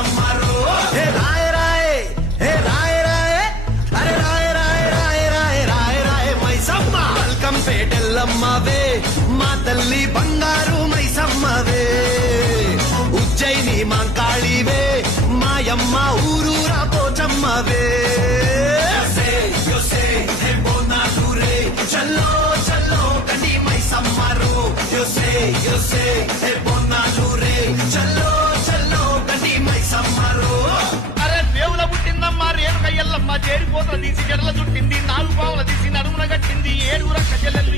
summer హే రాయ రాయ హే రాయ రాయ అరే రాయ రాయ రాయ రాయ రాయ రాయ మైసమ్మ వెల్కమ్ పేటెల్లమ్మవే మా తల్లి బంగారు మైసమ్మవే ఉజ్జయిని మాంకాళివే మాయమ్మ ఊరూరా పోచమ్మవే చల్లో చల్లో కండి మైసమ్మరు యోసే హే బొన్నాజూరే చల్లో చల్లో కండి మైసమ్మరు అరే దేవుల పుట్టిందమ్మా రేణుక ఎల్లమ్మ చేరిపోతల తీసి జడల చుట్టింది 4 పావుల తీసి నడుమున కట్టింది 7 రక్క చెల్లెల్లు